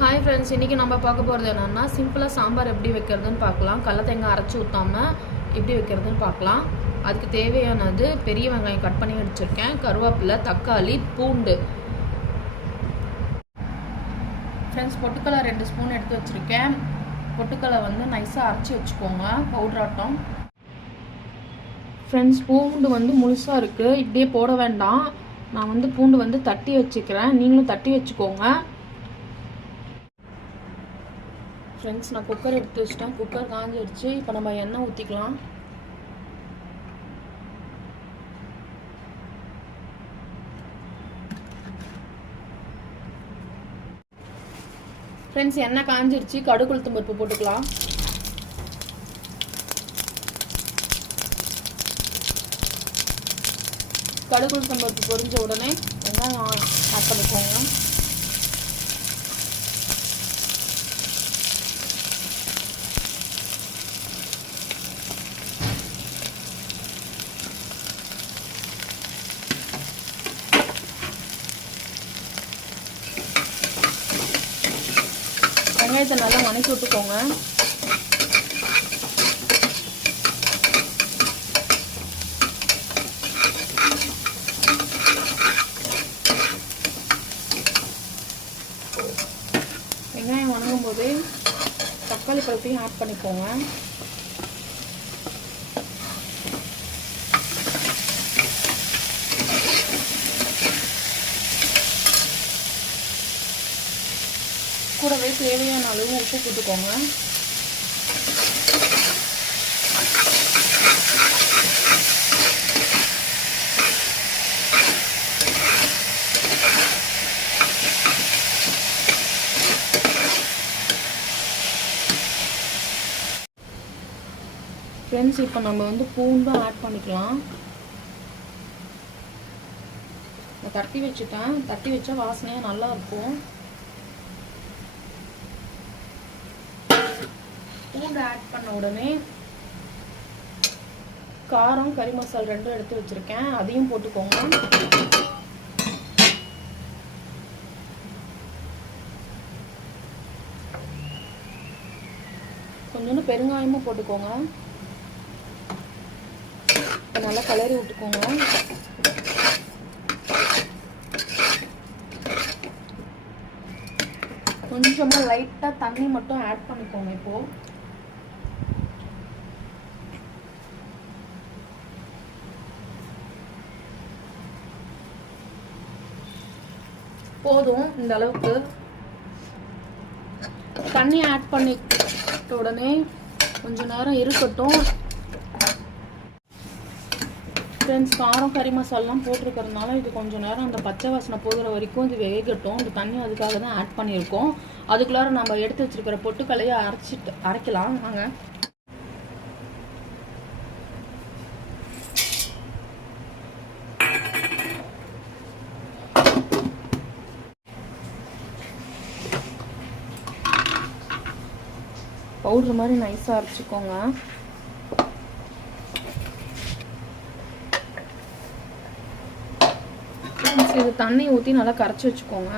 Hi friends இன்றைக்கி நம்ம பார்க்க போகிறது என்னென்னா சிம்பிளாக சாம்பார் எப்படி வைக்கிறதுன்னு பார்க்கலாம். கடல தேங்காய் அரைச்சி ஊற்றாமல் எப்படி வைக்கிறதுன்னு பார்க்கலாம். அதுக்கு தேவையானது பெரிய வெங்காயம் கட் பண்ணி வச்சுருக்கேன். கருவேப்பிலை தக்காளி பூண்டு. ஃப்ரெண்ட்ஸ் பொட்டுக்கலை ரெண்டு ஸ்பூன் எடுத்து வச்சுருக்கேன். பொட்டுக்கலை வந்து நைஸாக அரைச்சி வச்சுக்கோங்க. பவுட்ராட்டம் ஃப்ரெண்ட்ஸ் பூண்டு வந்து முழுசாக இருக்குது இப்படியே போட வேண்டாம். நான் வந்து பூண்டு வந்து தட்டி வச்சுக்கிறேன். நீங்களும் தட்டி வச்சுக்கோங்க. ஃப்ரெண்ட்ஸ் நான் குக்கர் எடுத்து வச்சிட்டேன். குக்கர் காஞ்சிடுச்சு இப்போ நம்ம எண்ணெய் ஊற்றிக்கலாம் ஃப்ரெண்ட்ஸ் எண்ணெய் காஞ்சிடுச்சு கடுகு உளுத்தம் பருப்பு போட்டுக்கலாம். கடுகு உளுத்தம் பருப்பு பொரிஞ்ச உடனே வெங்காயம் ஆட் பண்ணிக்கோங்க. வெங்காயத்தை நல்லா வணக்கி விட்டுக்கோங்க. வெங்காயம் வணங்கும் போது தக்காளி பழத்தையும் ஆட் பண்ணிக்கோங்க. கூடவே தேவையான அளவு உப்பு போட்டுக்கோங்க. ஃப்ரெண்ட்ஸ் இப்போ நம்ம வந்து பூண்டும் ஆட் பண்ணிக்கலாம். நான் தட்டி வச்சுட்டேன். தட்டி வச்சா வாசனையாக நல்லா பூண்டு ஆட் பண்ண உடனே காரம் கறி மசால் ரெண்டும் எடுத்து வச்சிருக்கேன். அதையும் போட்டுக்கோங்க. கொஞ்சோண்டு பெருங்காயமும் போட்டுக்கோங்க. இப்போ நல்லா கலரி விட்டுக்கோங்க. கொஞ்சமாக லைட்டாக தண்ணி மட்டும் ஆட் பண்ணிக்கோங்க இப்போது போதும் இந்த அளவுக்கு. தண்ணி ஆட் பண்ணிட்ட உடனே கொஞ்ச நேரம் இருக்கட்டும். ஃப்ரெண்ட்ஸ் காரம் கறி மசாலாம் போட்டிருக்கறதுனால இது கொஞ்சம் நேரம் அந்த பச்சை வாசனை போகிற வரைக்கும் இது வேகட்டும். இந்த தண்ணி அதுக்காக தான் ஆட் பண்ணியிருக்கோம். அதுக்குள்ளார நம்ம எடுத்து வச்சிருக்கிற பொட்டுக்கலையை அரைச்சிட்டு அரைக்கலாம். நாங்கள் பவுட்ரு மாதிரி நைஸாக அரைச்சிக்கோங்க. இது தண்ணி ஊற்றி நல்லா கரைச்சி வச்சுக்கோங்க.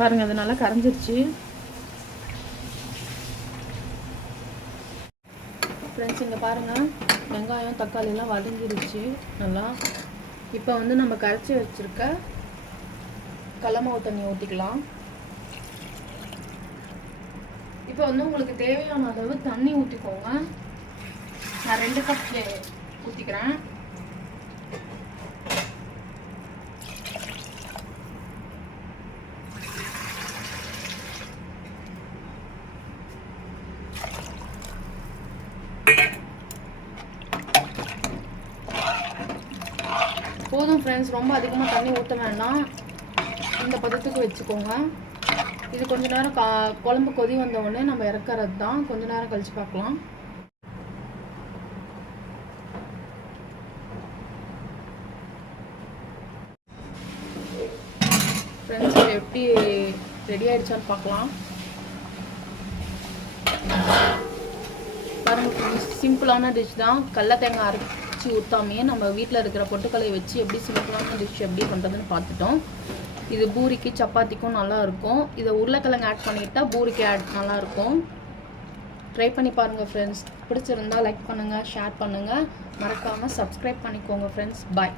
பாருங்க அது நல்லா கரைஞ்சிருச்சு. ஃப்ரெண்ட்ஸ் இங்கே பாருங்கள் வெங்காயம் தக்காளி எல்லாம் வதங்கிடுச்சு நல்லா. இப்போ வந்து நம்ம கரைச்சி வச்சுருக்க கடலமாவு தண்ணி ஊற்றிக்கலாம் இப்போ வந்து உங்களுக்கு தேவையான அளவு தண்ணி ஊற்றிக்கோங்க நான் ரெண்டு கப் ஊற்றிக்கிறேன் போதும் ஃப்ரெண்ட்ஸ் ரொம்ப அதிகமாக தண்ணி ஊற்ற வேண்டாம். இந்த பதத்துக்கு வச்சுக்கோங்க. இது கொஞ்ச நேரம் கா குழம்பு கொதி வந்த உடனே நம்ம இறக்கறது தான் கொஞ்ச நேரம் கழிச்சு பார்க்கலாம். ஃப்ரெண்ட்ஸ் எப்படி ரெடி ஆயிடுச்சான்னு பார்க்கலாம். பாருங்க சிம்பிளான டிஷ் தான். கடல தேங்காய் அரைச்சி ஊற்றாமையே நம்ம வீட்டில் இருக்கிற பொட்டுக்கலையை வச்சு எப்படி சிம்பிளான டிஷ் எப்படி பண்ணுறதுன்னு பார்த்துட்டோம். இது பூரிக்கு சப்பாத்திக்கும் நல்லாயிருக்கும் இதை உருளைக்கிழங்கு ஆட் பண்ணிட்டா பூரிக்கு ஆட் நல்லாயிருக்கும் ட்ரை பண்ணி பாருங்கள் ஃப்ரெண்ட்ஸ் பிடிச்சிருந்தா லைக் பண்ணுங்கள் ஷேர் பண்ணுங்கள் மறக்காமல் சப்ஸ்கிரைப் பண்ணிக்கோங்க ஃப்ரெண்ட்ஸ் பாய்